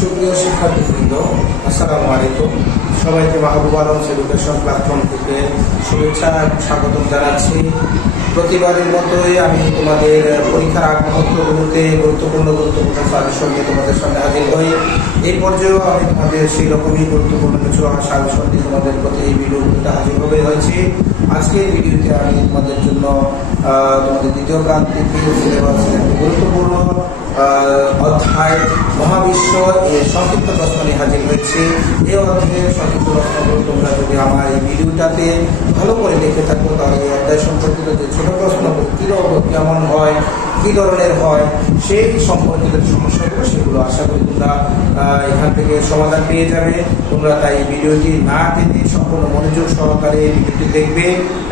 সুপ্রিয় শিক্ষার্থীবৃন্দ, আসসালামু আলাইকুম। সবাইকে মাহবুব আলমস এডুকেশন প্ল্যাটফর্ম থেকে শুভেচ্ছা এবং স্বাগতম জানাচ্ছি। প্রতিবারের মতোই আমি তোমাদের পরীক্ষার আগ মুহূর্তগুলোতে গুরুত্বপূর্ণ সাজেশন নিয়ে তোমাদের সামনে হাজির হই। এই পর্যায়েও আমি তোমাদের সেই রকমই গুরুত্বপূর্ণ কিছু সাজেশন নিয়ে তোমাদের প্রতি এই ভিডিওতে হাজির হয়েছি। আজকে এই ভিডিওতে আমি তোমাদের জন্য তোমাদের দ্বিতীয় প্রান্তিক সিলেবাসের গুরুত্বপূর্ণ অধ্যায় মহাবিশ্ব এর সংক্ষিপ্ত প্রশ্ন নিয়ে হাজির হয়েছি। এই অধ্যায়ের সংক্ষিপ্ত প্রশ্নগুলো তোমরা যদি আমার এই ভিডিওটাতে ভালো করে দেখে থাকো তাহলে এই অধ্যায় সম্পর্কিত যে ছোট প্রশ্নগুলো কেমন হয়, কি ধরনের হয়, সেই সম্পর্কিত সমস্যাগুলো সেগুলো আশা করি তোমরা এখান থেকে সমাধান পেয়ে যাবে। তোমরা তাই ভিডিওটি না টেনে সম্পূর্ণ মনোযোগ সহকারে ভিডিওটি দেখবে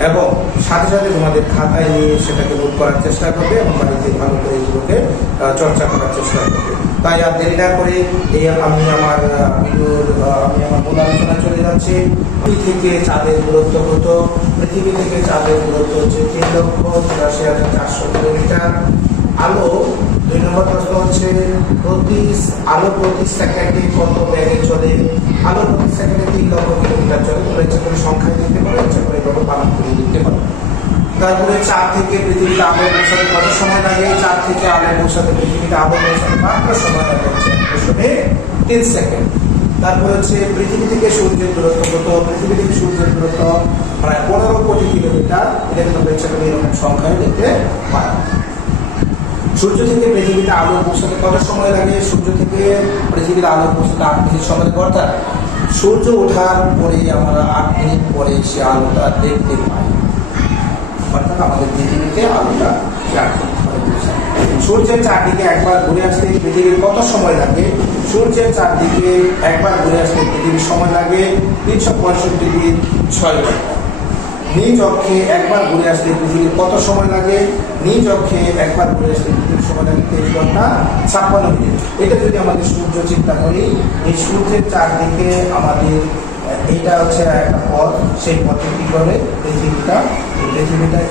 এবং সাথে সাথে তোমাদের খাতায় নিয়ে সেটাকে নোট করার চেষ্টা করবে এবং বাড়িতে ভালো করে এগুলোকে চর্চা করার চেষ্টা করবে। তাই আর দেরি না করে আমি আমার মূল আলোচনা চলে যাচ্ছি। পৃথিবী থেকে চাঁদের দূরত্ব কত? পৃথিবী থেকে চাঁদের দূরত্ব হচ্ছে 3,84,400 কিলোমিটার। আলো 2 নম্বর প্রশ্ন হচ্ছে আলো প্রতি সেকেন্ডে কত বেগে চলে? আলো প্রতি সেকেন্ডে 3 লক্ষ কিলোমিটার চলে। তোমরা ইচ্ছা করে সংখ্যায় দিতে পারো, ইচ্ছা করে এভাবে বানান করে দিতে পারো। তারপরে চাঁদ থেকে পৃথিবীতে আলো পৌঁছাতে কত সময় লাগে? চাঁদ থেকে আলো পৌঁছাতে পৃথিবীতে আলো পৌঁছাতে মাত্র সময় লাগে হচ্ছে 1.3 সেকেন্ড। তারপর হচ্ছে পৃথিবী থেকে সূর্যের দূরত্ব কত? পৃথিবী থেকে সূর্যের দূরত্ব প্রায় 15 কোটি কিলোমিটার। এটা তোমরা ইচ্ছা করে এরকম সংখ্যায় দিতে পারো। সূর্য থেকে পৃথিবীতে আলো পৌঁছাতে কত সময় লাগে? সূর্য থেকে পৃথিবীতে আলো পৌঁছাতে 8 মিনিট সময় লাগে। অর্থাৎ সূর্য ওঠার পরে আমরা 8 মিনিট পরে সে আলোটা দেখতে পাই। অর্থাৎ আমাদের পৃথিবীতে আলোটা সূর্যের চারদিকে একবার ঘুরে আসতে পৃথিবীর কত সময় লাগে? সূর্যের চারদিকে একবার ঘুরে আসতে পৃথিবীর সময় লাগে 365 দিন 6 ঘন্টা। নিজ অক্ষে একবার ঘুরে আসতে পৃথিবীর কত সময় লাগে? নিজ অক্ষে একবার ঘুরে আসতে পৃথিবীর সময় লাগে 23 ঘন্টা 56 মিনিট। এটা যদি আমাদের সূর্য চিন্তা করি, এই সূর্যের চারদিকে আমাদের এইটা হচ্ছে একটা পথ, সেই পথে কি করে পৃথিবীটা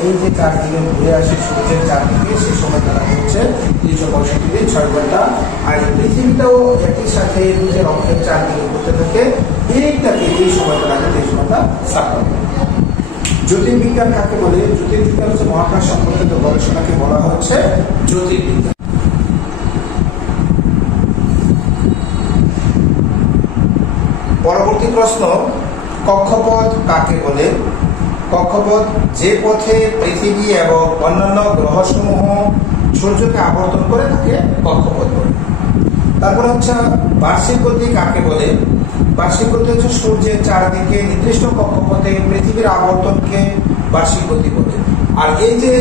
এই যে চারদিকে ঘুরে আসে সূর্যের চারদিকে, সেই সময় তারা হচ্ছে 365 দিন 6 ঘন্টা। আর পৃথিবীটাও একই সাথে নিজের অক্ষের চারদিকে ঘুরতে থাকে, এই সময়টা লাগে 23 ঘন্টা 56 মিনিট। জ্যোতির্বিজ্ঞান কাকে বলে? জ্যোতির্বিজ্ঞান হচ্ছে মহাকাশ সম্পর্কিত গবেষণাকে বলা হচ্ছে জ্যোতির্বিজ্ঞান। পরবর্তী প্রশ্ন, কক্ষপথ কাকে বলে? কক্ষপথ যে পথে পৃথিবী এবং অন্যান্য গ্রহসমূহ সূর্যকে আবর্তন করে তাকে কক্ষপথ বলে। তারপর হচ্ছে বার্ষিক গতি কাকে বলে? বার্ষিক গতি হচ্ছে সূর্যের চারদিকে নির্দিষ্ট কক্ষপথে পৃথিবীর আবর্তনকে বার্ষিক গতি বলে। আর এই যে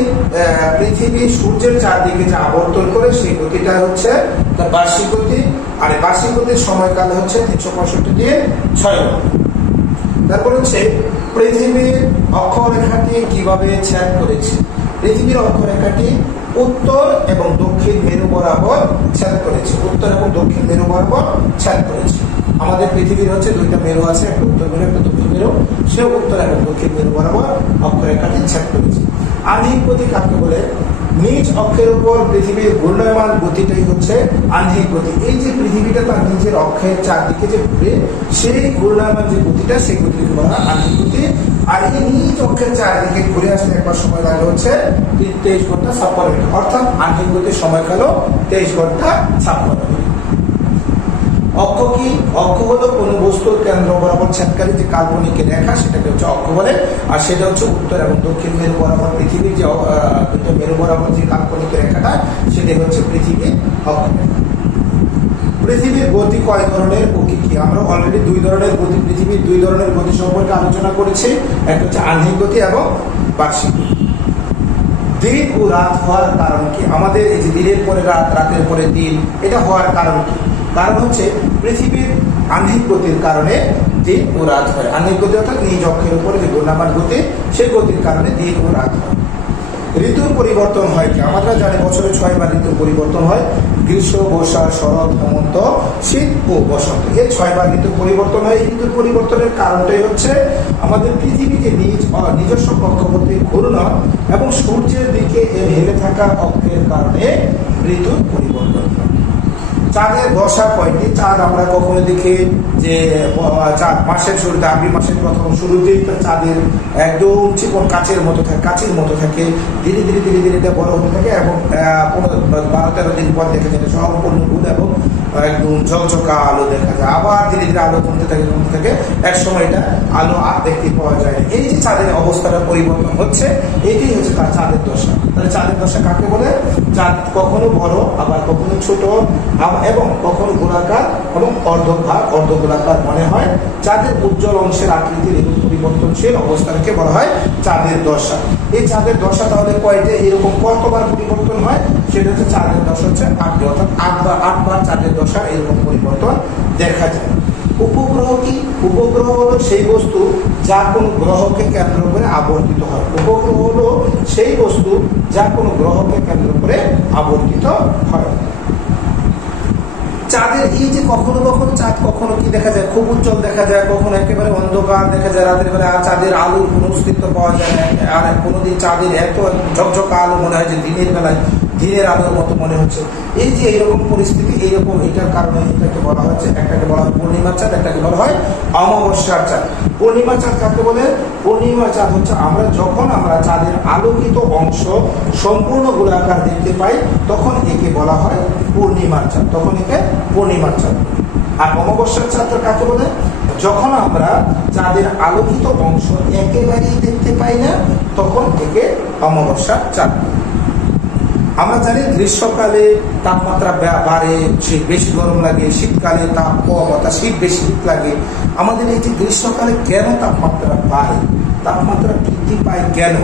পৃথিবী সূর্যের চারদিকে যে আবর্তন করে সেই গতিটা হচ্ছে তার বার্ষিক গতি। আর এই বার্ষিক গতির সময়কাল হচ্ছে 365 দিন 6 ঘন্টা। তারপর হচ্ছে পৃথিবীর অক্ষরেখাটি কিভাবে ছেদ করেছে? পৃথিবীর অক্ষরেখাটি উত্তর এবং দক্ষিণ মেরু বরাবর ছেদ করেছে। উত্তর এবং দক্ষিণ মেরু বরাবর ছেদ করেছে। আমাদের পৃথিবীর হচ্ছে 2টা মেরু আছে, একটা উত্তর মেরু একটা দক্ষিণ মেরু। সে উত্তর এবং দক্ষিণ মেরু বরাবর অক্ষরেখাটি ছেদ করেছে। আহ্নিক গতি কাকে বলে? নিজ অক্ষের উপর পৃথিবীর ঘূর্ণায়মান গতিটাই হচ্ছে আহ্নিক গতি। এই যে পৃথিবীটা তার নিজের অক্ষের চারদিকে যে ঘুরে, সেই ঘূর্ণায়মান যে গতিটা, সেই গতিকে বলা হয় আহ্নিক গতি। আর এই নিজ অক্ষের চারদিকে ঘুরে আসতে একবার সময় লাগে হচ্ছে 23 ঘন্টা 56 মিনিট। অর্থাৎ আহ্নিক গতির সময়কাল 23 ঘন্টা 56 মিনিট। অক্ষ কি? অক্ষ হলো কোন বস্তুর কেন্দ্র বরাবর ছেদকারী যে কাল্পনিক রেখা, সেটাকে হচ্ছে অক্ষ বলে। আর সেটা হচ্ছে উত্তর এবং দক্ষিণ মেরু বরাবর পৃথিবীর যে মেরু বরাবর যে কাল্পনিক রেখাটা, সেটাই হচ্ছে পৃথিবীর অক্ষ। পৃথিবীর গতি কয় ধরনের ও কি কি? আমরা অলরেডি 2 ধরনের গতি, পৃথিবীর 2 ধরনের গতি সম্পর্কে আলোচনা করেছি। একটা হচ্ছে আহ্নিক গতি এবং বার্ষিক গতি। দিন ও রাত হওয়ার কারণ কি? আমাদের এই যে দিনের পরে রাত, রাতের পরে দিন, এটা হওয়ার কারণ কি? কারণ হচ্ছে পৃথিবীর আহ্নিক গতির কারণে দিন ও রাত হয়। আহ্নিক গতি অর্থাৎ নিজ অক্ষের উপরে যে ঘূর্ণায়মান গতি, সেই গতির কারণে দিন ও রাত হয়। ঋতুর পরিবর্তন হয় কি? আমরা জানি বছরে 6 বার ঋতুর পরিবর্তন হয়। গ্রীষ্ম, বর্ষা, শরৎ, হেমন্ত, শীত ও বসন্ত। এই 6 বার ঋতুর পরিবর্তন হয়। এই ঋতুর পরিবর্তনের কারণটাই হচ্ছে আমাদের পৃথিবীকে নিজস্ব কক্ষপথে ঘূর্ণন এবং সূর্যের দিকে হেলে থাকা অক্ষের কারণে ঋতুর পরিবর্তন হয়। চাঁদের দশা কয়টি? চাঁদ আমরা কখনো দেখি যে চাঁদ মাসের শুরুতে, আরবি মাসের প্রথম শুরুতেই চাঁদের একদম চিকন কাচের মতো থাকে, ধীরে ধীরে এটা বড় হতে থাকে এবং 12-13 দিন পর দেখা যায় সম্পূর্ণ গুণ এবং একদম ঝকঝকা আলো দেখা যায়। আবার ধীরে ধীরে আলো কমতে থাকে, এক সময় এটা আলো আর দেখতে পাওয়া যায়। এই যে চাঁদের অবস্থাটা পরিবর্তন হচ্ছে, এটাই হচ্ছে তার চাঁদের দশা। তাহলে চাঁদের দশা কাকে বলে? চাঁদ কখনো বড়, আবার কখনো ছোট, এবং কখনো গোলাকার এবং অর্ধগোলাকার মনে হয়। চাঁদের উজ্জ্বল অংশের আকৃতির এবং পরিবর্তনশীল অবস্থানকে বলা হয় চাঁদের দশা। এই চাঁদের দশা তাহলে কয়টা, এরকম কতবার পরিবর্তন হয়? সেটা হচ্ছে চাঁদের দশা হচ্ছে 8টি, অর্থাৎ 8বার চাঁদের দশা এরকম পরিবর্তন দেখা যায়। উপগ্রহ কি? উপগ্রহ হলো সেই বস্তু যা কোনো গ্রহকে কেন্দ্র করে আবর্তিত হয়। উপগ্রহ হলো সেই বস্তু যা কোনো গ্রহকে কেন্দ্র করে আবর্তিত হয়। চাঁদের এই যে কখনো চাঁদ কখনো কি দেখা যায় খুব উজ্জ্বল দেখা যায়, কখনো একেবারে অন্ধকার দেখা যায় রাতের বেলা, চাঁদের আলোর কোনো অস্তিত্ব পাওয়া যায় না। আর কোনোদিন চাঁদের এত ঝকঝকা আলো মনে হয় যে দিনের বেলায় দিনের আলোর মতো মনে হচ্ছে। এই যে এইরকম পরিস্থিতি, এইরকম এটার কারণে এটাকে বলা হচ্ছে, একটাকে বলা হয় পূর্ণিমার চাঁদ, একটাকে বলা হয় অমাবস্যার চাঁদ। পূর্ণিমার চাঁদ কাকে বলে? পূর্ণিমার চাঁদ হচ্ছে যখন আমরা চাঁদের আলোকিত অংশ সম্পূর্ণ গোলাকার দেখতে পাই, তখন একে বলা হয় পূর্ণিমার চাঁদ, আর অমাবস্যার চাঁদটা কাকে বলে? যখন আমরা চাঁদের আলোকিত অংশ একেবারেই দেখতে পাই না, তখন একে অমাবস্যার চাঁদ। আমরা জানি গ্রীষ্মকালে তাপমাত্রা বাড়ে, বেশি গরম লাগে, শীতকালে তাপ কম অর্থাৎ শীত বেশি লাগে। আমাদের এই যে গ্রীষ্মকালে কেন তাপমাত্রা বাড়ে, তাপমাত্রা বৃদ্ধি পায় কেন?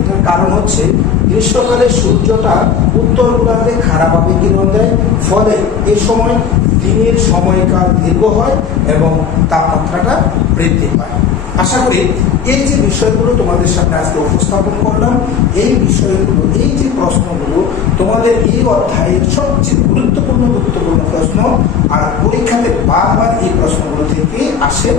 এটার কারণ হচ্ছে গ্রীষ্মকালে সূর্যটা উত্তর গোলার্ধে খাড়াভাবে কিরণ দেয়, ফলে এ সময় দিনের সময়কাল দীর্ঘ হয় এবং তাপমাত্রাটা বৃদ্ধি পায়। আশা করি এই যে বিষয়গুলো তোমাদের সামনে আজকে উপস্থাপন করলাম, এই বিষয়গুলো, এই যে প্রশ্নগুলো তোমাদের এই অধ্যায়ের সবচেয়ে গুরুত্বপূর্ণ প্রশ্ন, আর পরীক্ষাতে বারবার এই প্রশ্নগুলো থেকে আসে।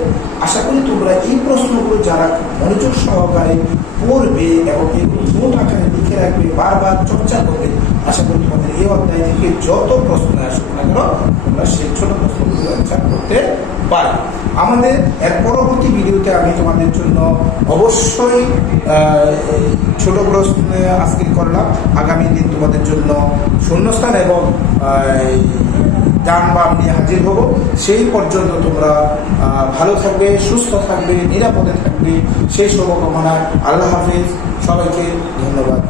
আশা করি তোমরা এই প্রশ্নগুলো যারা মনোযোগ সহকারে পড়বে এবং এগুলো নোট আকারে লিখে রাখবে, বারবার চর্চা করবে, আশা করি তোমাদের এই অধ্যায় থেকে যত প্রশ্ন আসুক না কেন তোমরা সেই ছোট প্রশ্নগুলো অ্যান্সার করতে পারবে। আমাদের এর পরবর্তী ভিডিওতে আমি তোমাদের জন্য অবশ্যই ছোট প্রশ্ন আজকে করলাম, আগামী দিন তোমাদের জন্য শূন্যস্থান এবং ডান বাম নিয়ে হাজির হব। সেই পর্যন্ত তোমরা ভালো থাকবে, সুস্থ থাকবে, নিরাপদে থাকবে, সেই শুভকামনায় আল্লাহ হাফিজ, সবাইকে ধন্যবাদ।